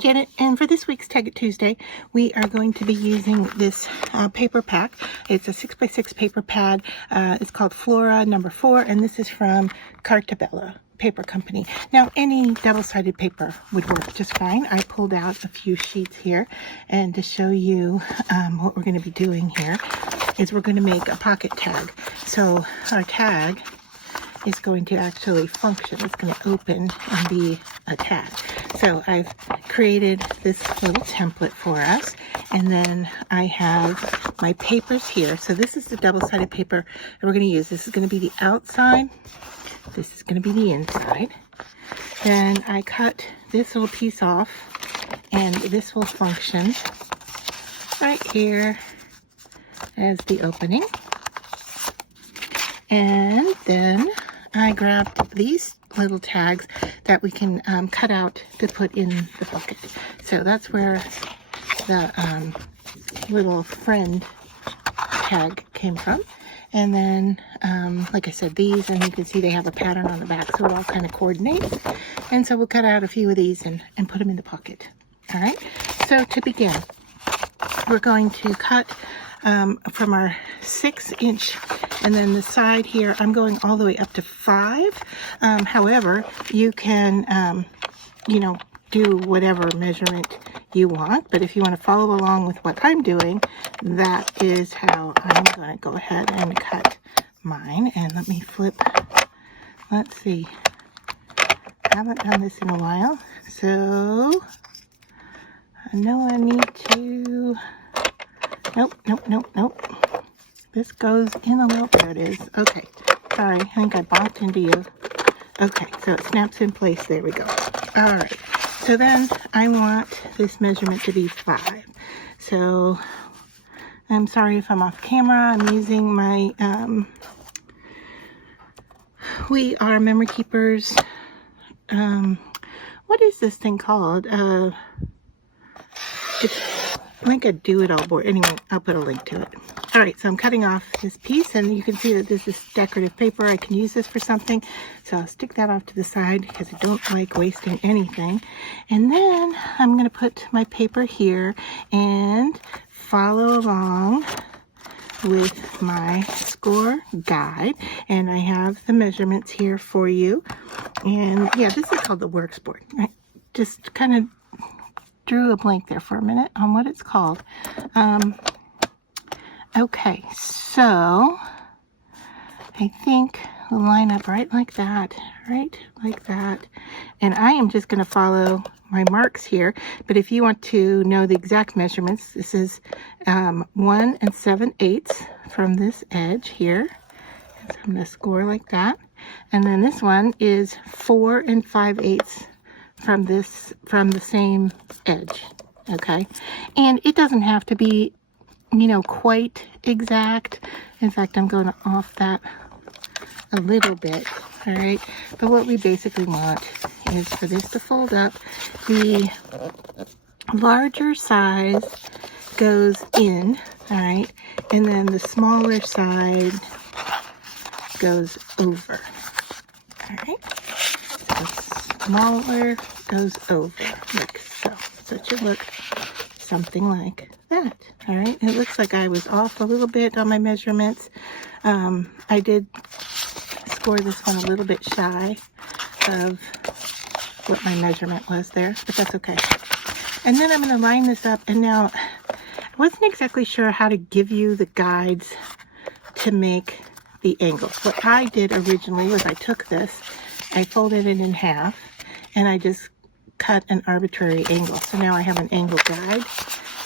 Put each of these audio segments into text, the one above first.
Janet, and for this week's Tag It Tuesday, we are going to be using this paper pack. It's a 6x6 paper pad. It's called Flora number 4, and this is from Cartabella Paper Company. Now, any double-sided paper would work just fine. I pulled out a few sheets here, and to show you what we're going to be doing here is we're going to make a pocket tag. So our tag is going to actually function. It's going to open and be a tag. So I've created this little template for us, and then I have my papers here. So this is the double-sided paper that we're going to use. This is going to be the outside. This is going to be the inside. Then I cut this little piece off, and this will function right here as the opening. And then I grabbed these little tags that we can cut out to put in the bucket. So that's where the little friend tag came from. And then, like I said, these, and you can see they have a pattern on the back, so it all kind of coordinates. And so we'll cut out a few of these and put them in the pocket. All right, so to begin, we're going to cut from our 6-inch, and then the side here, I'm going all the way up to 5. However, you can, do whatever measurement you want, but if you want to follow along with what I'm doing, that is how I'm going to go ahead and cut mine. And let me flip. Let's see. I haven't done this in a while, so I know I need to. Nope. This goes in a little. There it is. Okay. Sorry, I think I bumped into you. Okay, so it snaps in place. There we go. All right. So then I want this measurement to be 5. So I'm sorry if I'm off camera. I'm using my We Are Memory Keepers. What is this thing called? It's like a do-it-all board. Anyway, I'll put a link to it. All right, so I'm cutting off this piece, and you can see that this is decorative paper. I can use this for something, so I'll stick that off to the side because I don't like wasting anything. And then I'm going to put my paper here and follow along with my score guide, and I have the measurements here for you. And yeah, this is called the works board. I just kind of drew a blank there for a minute on what it's called. Okay, so I think we'll line up right like that, and I am just going to follow my marks here. But if you want to know the exact measurements, this is 1 7/8 from this edge here. So I'm going to score like that, and then this one is 4 5/8 from the same edge. Okay, and it doesn't have to be quite exact. In fact, I'm going to off that a little bit. All right, but what we basically want is for this to fold up. The larger size goes in, all right, and then the smaller side goes over. All right, so smaller goes over like so. So it should look something like that. All right, it looks like I was off a little bit on my measurements. I did score this one a little bit shy of what my measurement was there, but that's okay. And then I'm going to line this up, and now I wasn't exactly sure how to give you the guides to make the angles. What I did originally was I took this, I folded it in half, and I just cut an arbitrary angle. So now I have an angle guide,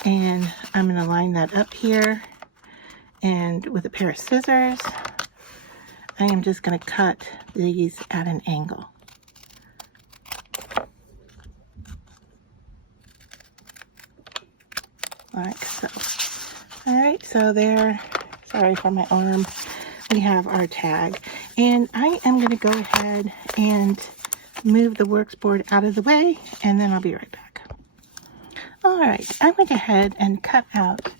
and I'm going to line that up here, and with a pair of scissors I am just going to cut these at an angle. Like so. All right, so there, sorry for my arm, we have our tag, and I am going to go ahead and move the works board out of the way, and then I'll be right back. All right, I went ahead and cut out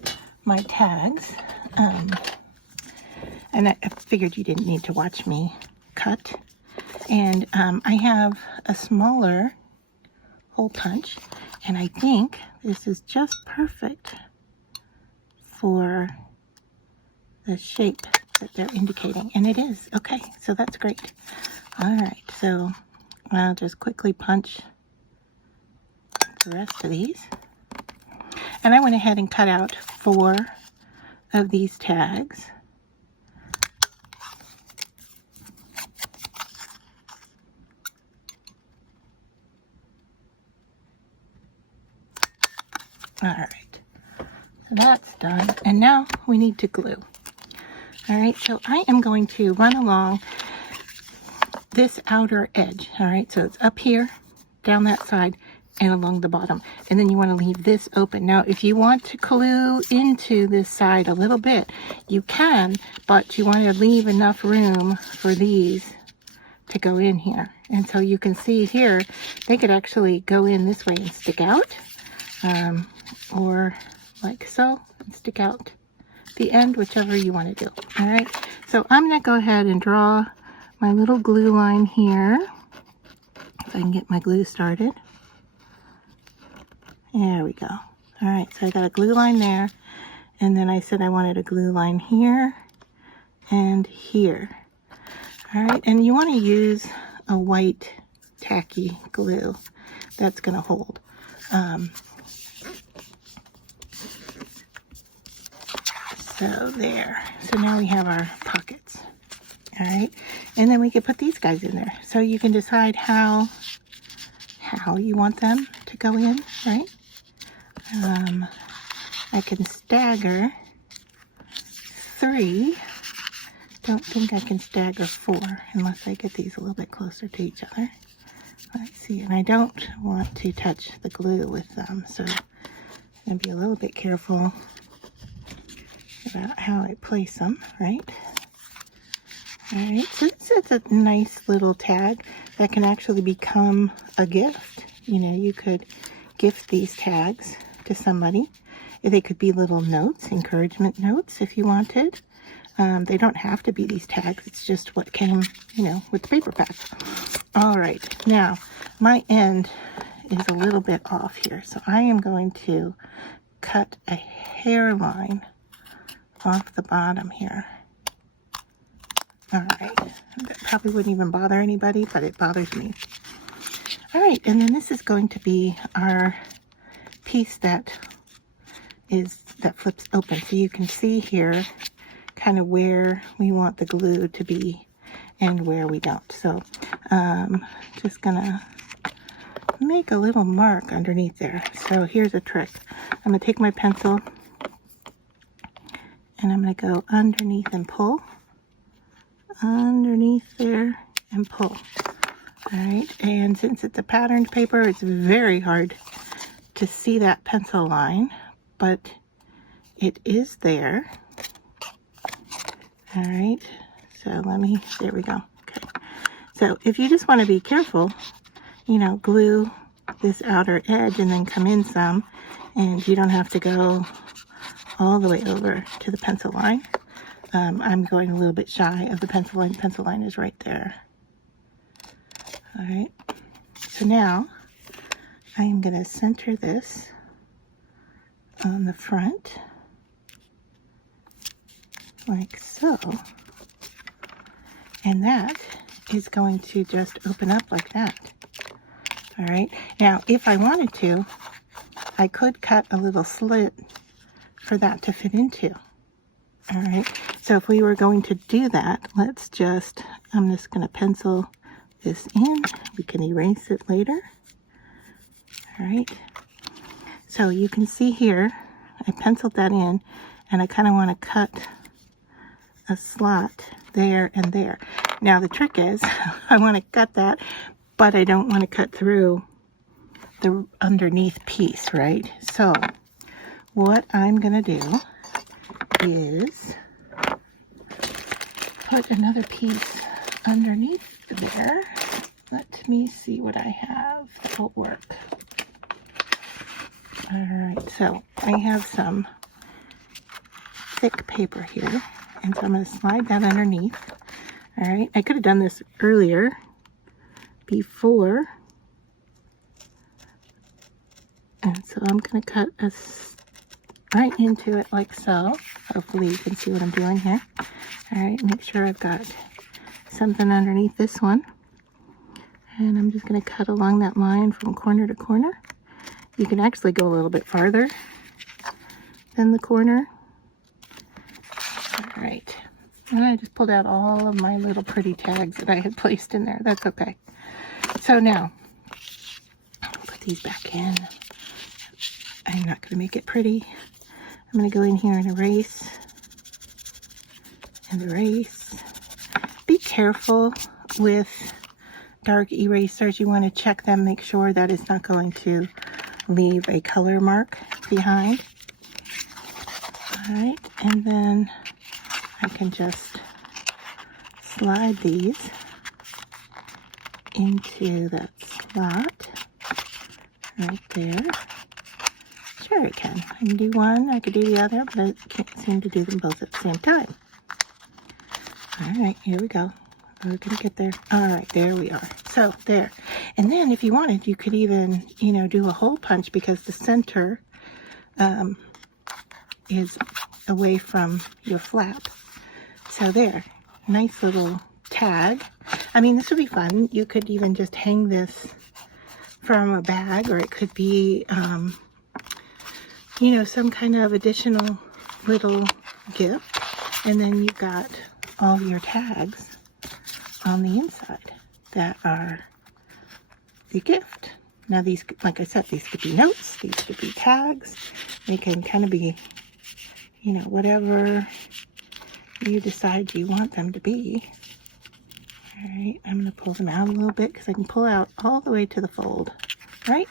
my tags, and I figured you didn't need to watch me cut. And I have a smaller hole punch, And I think this is just perfect for the shape that they're indicating. And it is. Okay, so that's great. All right, so I'll just quickly punch the rest of these. And I went ahead and cut out 4 of these tags. All right, so that's done. And now we need to glue. All right, so I am going to run along this outer edge. All right, so it's up here, down that side, and along the bottom. And then you want to leave this open. Now, if you want to glue into this side a little bit, you can, but you want to leave enough room for these to go in here. And so you can see here, they could actually go in this way and stick out, or like so, and stick out the end, whichever you want to do. All right, so I'm going to go ahead and draw my little glue line here, if I can get my glue started. There we go. All right, so I got a glue line there, and then I said I wanted a glue line here and here. All right, and you want to use a white tacky glue that's going to hold. So there. So now we have our pockets. All right, and then we can put these guys in there. So you can decide how you want them to go in, right? I can stagger 3. Don't think I can stagger 4 unless I get these a little bit closer to each other. Let's see, and I don't want to touch the glue with them, so I'm going to be a little bit careful about how I place them, right? All right, so this is a nice little tag that can actually become a gift. You know, you could gift these tags to somebody. They could be little notes, encouragement notes if you wanted. They don't have to be these tags. It's just what came, you know, with the paper pack. All right, now my end is a little bit off here, so I am going to cut a hairline off the bottom here. All right, that probably wouldn't even bother anybody, but it bothers me. All right, and then this is going to be our piece that flips open. So you can see here kind of where we want the glue to be and where we don't. So just gonna make a little mark underneath there. So here's a trick. I'm gonna take my pencil and I'm gonna go underneath and pull. Underneath there and pull. All right, and since it's a patterned paper, it's very hard to see that pencil line, but it is there. All right, so there we go. Okay, so if you just want to be careful, you know, glue this outer edge and then come in some, and you don't have to go all the way over to the pencil line. I'm going a little bit shy of the pencil line. Pencil line is right there. All right, so now I am going to center this on the front, like so, and that is going to just open up like that. All right, now if I wanted to, I could cut a little slit for that to fit into. All right, so if we were going to do that, I'm just going to pencil this in. We can erase it later. All right, so you can see here, I penciled that in, and I kind of want to cut a slot there and there. Now the trick is, I want to cut that, but I don't want to cut through the underneath piece, right? So what I'm going to do is put another piece underneath there. Let me see what I have that will work. All right, so I have some thick paper here, and so I'm going to slide that underneath. All right, I could have done this earlier before And so I'm going to cut right into it like so. Hopefully you can see what I'm doing here. All right, make sure I've got something underneath this one. And I'm just going to cut along that line from corner to corner. You can actually go a little bit farther than the corner. All right. And I just pulled out all of my little pretty tags that I had placed in there. That's okay. So now, I'll put these back in. I'm not going to make it pretty. I'm going to go in here and erase. And erase. Be careful with dark erasers. You want to check them, make sure that it's not going to leave a color mark behind. All right, and then I can just slide these into that slot right there. Sure, I can. I can do one, I could do the other, but I can't seem to do them both at the same time. All right, here we go. We're gonna get there. All right, there we are. So there. And then if you wanted, you could even, do a hole punch because the center is away from your flap. So there, nice little tag. I mean, this would be fun. You could even just hang this from a bag, or it could be, some kind of additional little gift. And then you've got all your tags on the inside that are the gift. Now these, like I said, these could be notes, these could be tags. They can kind of be, whatever you decide you want them to be. All right, I'm going to pull them out a little bit because I can pull out all the way to the fold, right?